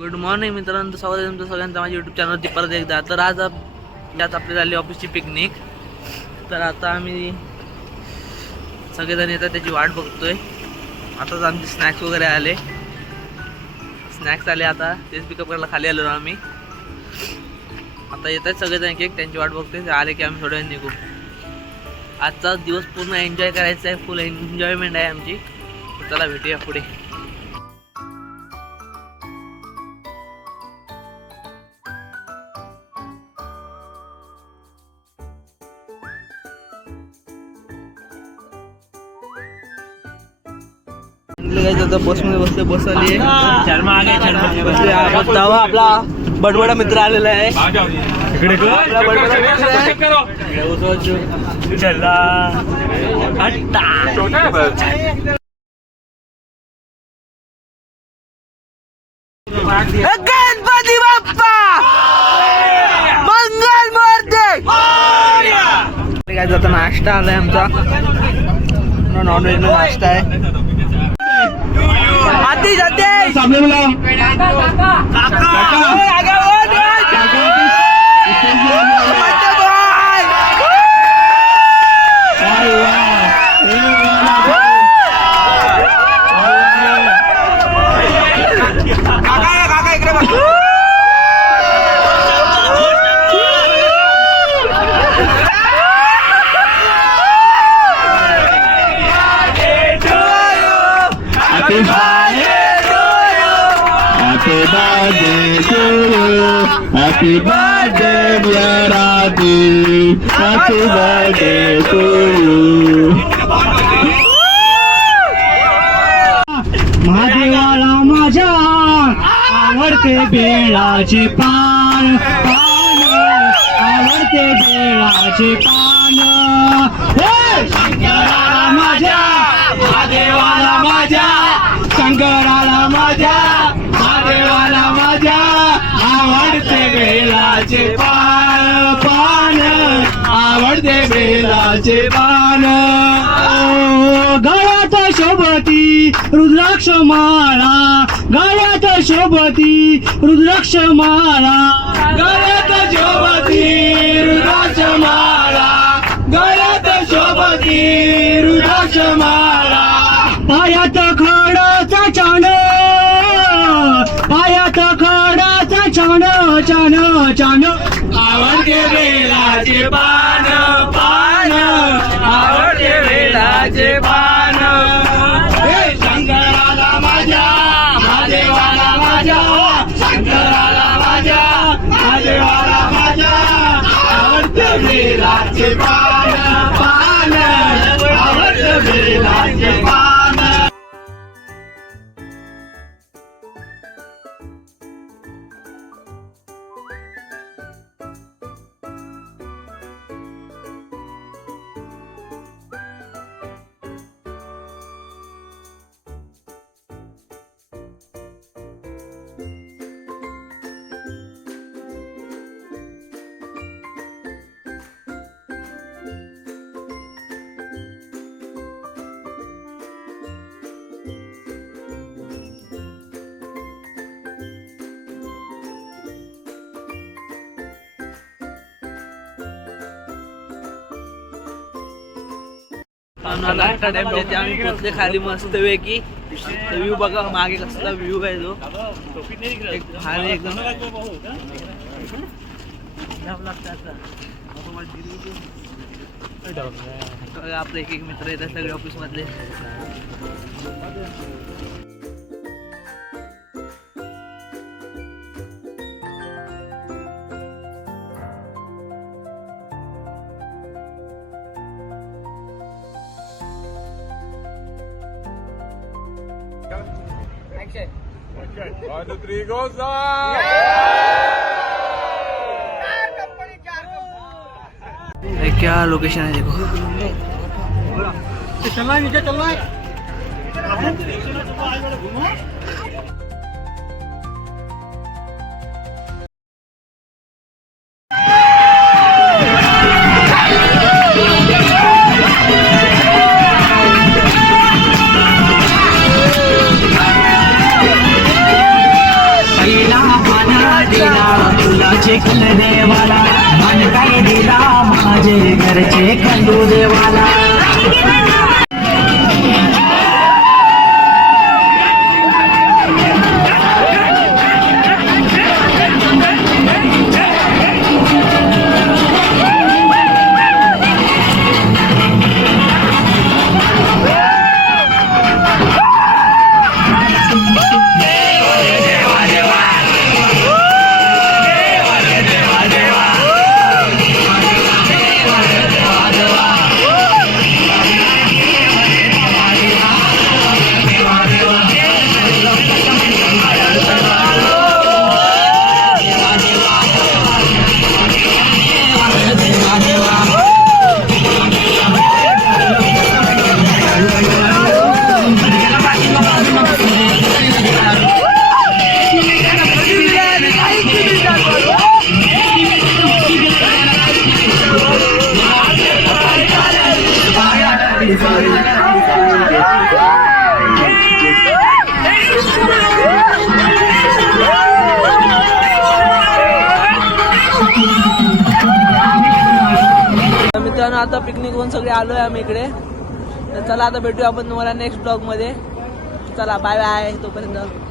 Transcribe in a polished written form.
Good morning मित्रांनो, स्वागत आहे तुमचं सगळ्यांचं माझ्या यूट्यूब चॅनलवरती परत एकदा. तर आज यात आपली झाली ऑफिसची पिकनिक. तर आता आम्ही सगळेजण येतात त्याची वाट बघतोय. आताच आमचे स्नॅक्स वगैरे आले, आता तेच पिकअप करायला खाली आलो आम्ही. आता येत आहेत सगळेजण एक त्यांची वाट बघतोय. ते आले की आम्ही थोड्या वेळ निघू. आजचा दिवस पूर्ण एन्जॉय करायचा आहे, फुल एन्जॉयमेंट आहे आमची. चला भेटूया पुढे. बसमध्ये बस आली आहे. आपला बडबडा मित्र आलेला आहे. गणपती बाप्पा मंगल मूर्ती. काय जाता नाश्ता आलाय आमचा, नॉनव्हेज नाश्ता आहे. आती जाते Happy birthday, dear Adi. Happy birthday to you. महादेवाला माझ्या आवडते बेळाचे पान, आवडते बेळाचे पान. शंकराला माझ्या, महादेवाला माझ्या, शंकराला माझ्या, महादेवाला माझ्या आवडते बेलाचे पान, आवडते बेलाचे पान. गळ्यात शोभती रुद्राक्ष माळा, गळ्यात शोभती रुद्राक्ष माळा, गळ्यात शोभती रुद्राक्ष माळा, गळ्यात शोभती रुद्राक्ष माळा. पायात खडाचा चाण, पायात खडाचा चाण, चाण चाण. आवडते बेलाचे पान, पान, आवडते बेलाचे पान. शंकराला माझ्या, महादेवाला माझ्या, शंकराला माझ्या, महादेवाला माझ्या आवडते बेलाचे पान, पान, आवडते बेलाचे पान. आम्ही पोचले खाली मस्त पैकी. व्ह्यू बघा मागे कसला व्ह्यू आहे तो, एक भारी एकदम. आपले एक मित्र येतात सगळे ऑफिस मधले. One, two, three, go, sir! क्या लोकेशन है देखो. चलना है, नीचे चलना है. पहिला दिला फुलाचे फुल देवाला आणि काय दिला माझे घरचे खंडू देवाला मित्रांनो आता पिकनिक होऊन सगळे आलोय आम्ही इकडे. तर चला आता भेटूया आपण तुम्हाला नेक्स्ट ब्लॉग मध्ये. चला बाय बाय तोपर्यंत.